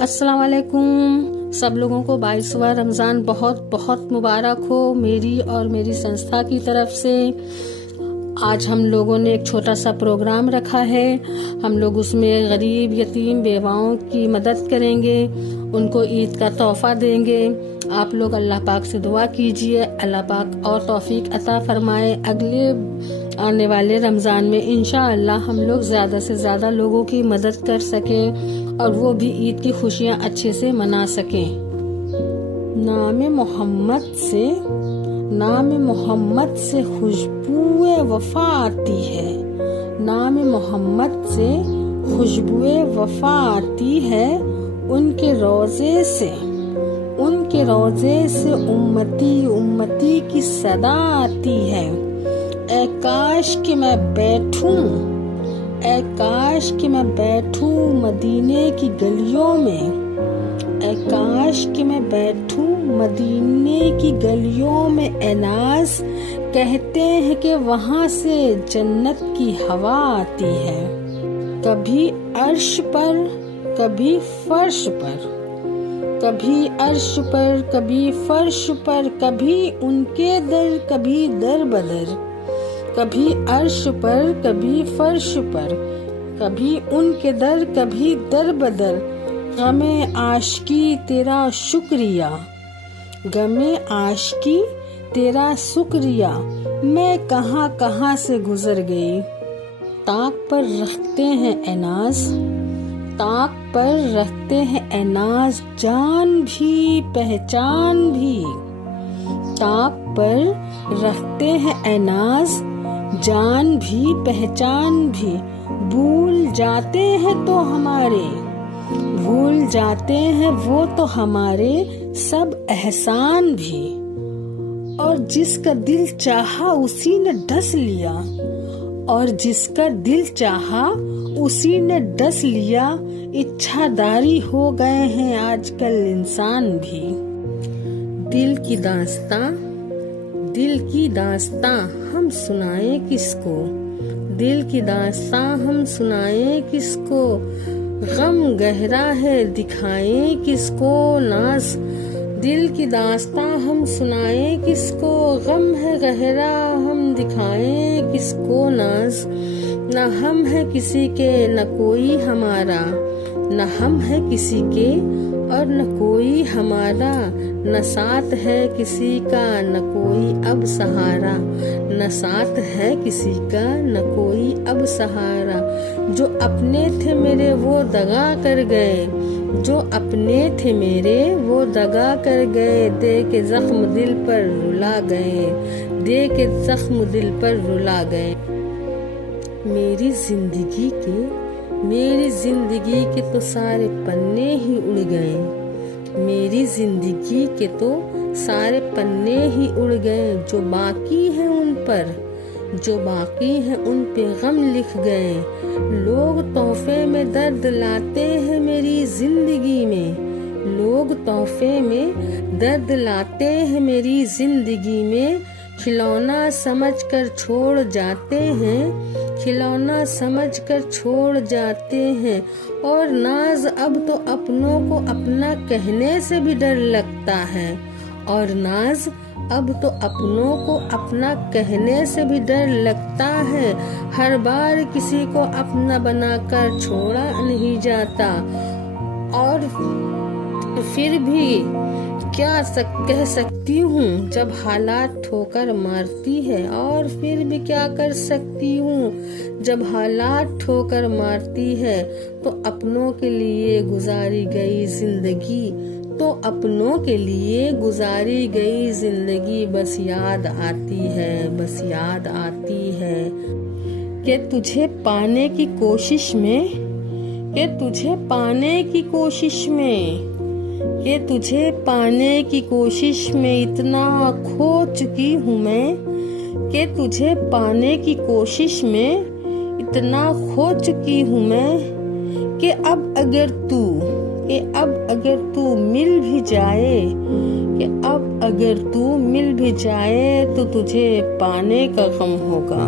अस्सलाम वालेकुम। सब लोगों को 22वां रमज़ान बहुत बहुत मुबारक हो मेरी और मेरी संस्था की तरफ से। आज हम लोगों ने एक छोटा सा प्रोग्राम रखा है। हम लोग उसमें गरीब यतीम बेवाओं की मदद करेंगे, उनको ईद का तोहफा देंगे। आप लोग अल्लाह पाक से दुआ कीजिए, अल्लाह पाक और तौफीक अता फरमाए। अगले आने वाले रमज़ान में इंशाअल्लाह हम लोग ज़्यादा से ज़्यादा लोगों की मदद कर सकें और वो भी ईद की खुशियाँ अच्छे से मना सकें। नाम मोहम्मद से खुशबुए वफा आती है। नाम मोहम्मद से खुशबुए वफा आती है। उनके रोज़े से उम्मती उम्मती की सदा आती है। ऐ काश कि मैं बैठूं मदीने की गलियों में। ऐ काश कि मैं बैठूं मदीने की गलियों में। ऐ नाज़ कहते हैं कि वहाँ से जन्नत की हवा आती है। कभी अर्श पर कभी फर्श पर, कभी अर्श पर कभी फर्श पर, कभी उनके दर कभी दर बदर। कभी अर्श पर कभी फर्श पर, कभी उनके दर कभी दर बदर। गमे आशिकी तेरा शुक्रिया, गमे आशिकी तेरा शुक्रिया। मैं कहाँ कहाँ से गुजर गई। ताक पर रखते हैं एनाज, ताक पर रखते हैं एनाज, जान भी पहचान भी। ताक पर रखते हैं एनाज, जान भी पहचान भी। भूल जाते हैं वो तो हमारे सब एहसान भी। और जिसका दिल चाहा उसी ने डस लिया, और जिसका दिल चाहा उसी ने डस लिया। इच्छादारी हो गए हैं आजकल इंसान भी। दिल की दास्तां हम सुनाए किसको, दिल की दास्तां हम सुनाए किसको। गम गहरा है दिखाए किसको नाज, दिल की दास्तां हम सुनाए किसको। गम है गहरा हम दिखाए किसको नाज। न हम है किसी के न कोई हमारा, न हम है किसी के और न कोई हमारा। न साथ है किसी का न कोई अब सहारा, न साथ है किसी का न कोई अब सहारा। जो अपने थे मेरे वो दगा कर गए, जो अपने थे मेरे वो दगा कर गए। दे के जख्म दिल पर रुला गए, दे के जख्म दिल पर रुला गए। मेरी जिंदगी के तो सारे पन्ने ही उड़ गए, मेरी जिंदगी के तो सारे पन्ने ही उड़ गए। जो बाकी है उन पे गम लिख गए। लोग तोहफे में दर्द लाते हैं मेरी जिंदगी में, लोग तोहफे में दर्द लाते हैं मेरी जिंदगी में। खिलौना समझकर छोड़ जाते हैं, खिलौना समझकर छोड़ जाते हैं। और नाज अब तो अपनों को अपना कहने से भी डर लगता है, और नाज अब तो अपनों को अपना कहने से भी डर लगता है। हर बार किसी को अपना बनाकर छोड़ा नहीं जाता, और फिर भी क्या कह सकती हूँ जब हालात ठोकर मारती है। और फिर भी क्या कर सकती हूँ जब हालात ठोकर मारती है। तो अपनों के लिए गुजारी गई जिंदगी, तो अपनों के लिए गुजारी गई जिंदगी। बस याद आती है, बस याद आती है कि तुझे पाने की कोशिश में, कि तुझे पाने की कोशिश में, कि तुझे पाने की कोशिश में इतना खो चुकी हूँ मैं। कि तुझे पाने की कोशिश में इतना खो चुकी हूँ मैं। कि अब अगर तू मिल भी जाए, कि अब अगर तू मिल भी जाए तो तुझे पाने का गम होगा।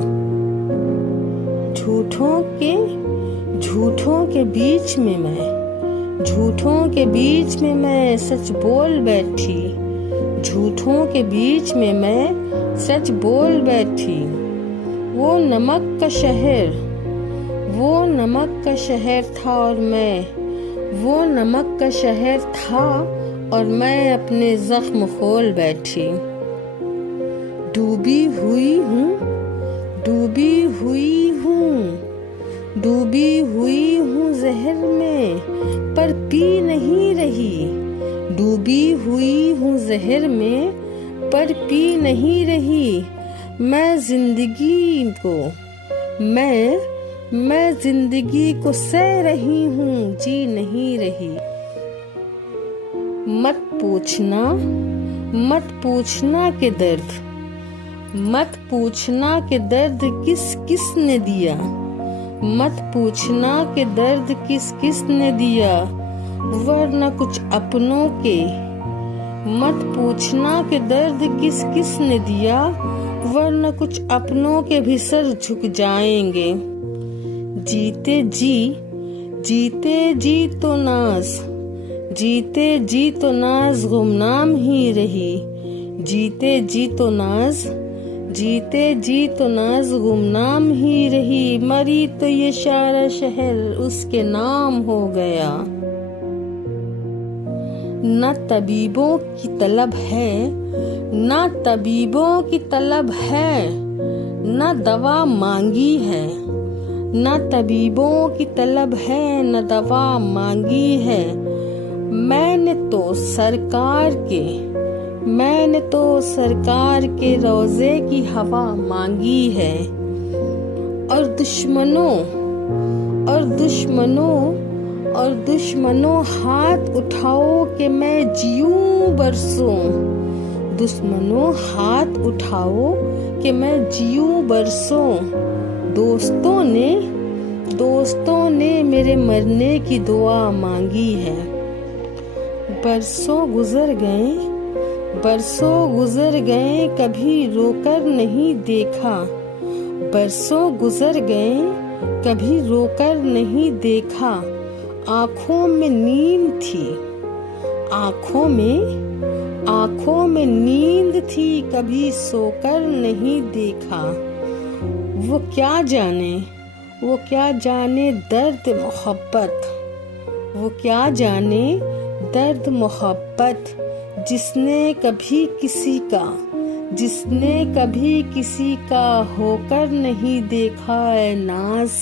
झूठों के बीच में मैं झूठों के बीच में मैं सच बोल बैठी, झूठों के बीच में मैं सच बोल बैठी। वो नमक का शहर, वो नमक का शहर था और मैं, वो नमक का शहर था और मैं अपने जख्म खोल बैठी। डूबी हुई हूँ, डूबी हुई हूँ, डूबी हुई हूँ जहर में पर पी नहीं रही, डूबी हुई हूँ जहर में पर पी नहीं रही। मैं जिंदगी को, मैं जिंदगी को सह रही हूँ, जी नहीं रही। मत पूछना, मत पूछना के दर्द, मत पूछना के दर्द किस किस ने दिया, मत पूछना के दर्द किस किस ने दिया, वरना कुछ अपनों के। मत पूछना के दर्द किस किस ने दिया, वरना कुछ अपनों के भी सर झुक जाएंगे। जीते जी, जीते जी तो नाज, जीते जी तो नाज गुमनाम ही रही, जीते जी तो नाज, जीते जी तो नाज गुमनाम ही रही। मरी तो ये सारा शहर उसके नाम हो गया। न तबीबों की तलब है, न तबीबों की तलब है, न दवा मांगी है, न तबीबों की तलब है, न दवा मांगी है। मैंने तो सरकार के, मैंने तो सरकार के रोजे की हवा मांगी है। और दुश्मनों, और दुश्मनों, और दुश्मनों हाथ उठाओ कि मैं जीऊं बरसों, दुश्मनों हाथ उठाओ कि मैं जीऊं बरसों। दोस्तों ने मेरे मरने की दुआ मांगी है। बरसों गुजर गए, बरसों गुजर गए कभी रोकर नहीं देखा, बरसों गुजर गए कभी रोकर नहीं देखा। आँखों में नींद थी, आँखों में नींद थी कभी सोकर नहीं देखा। वो क्या जाने, वो क्या जाने दर्द मोहब्बत, वो क्या जाने दर्द मोहब्बत। जिसने कभी किसी का, जिसने कभी किसी का होकर नहीं देखा है नाज़।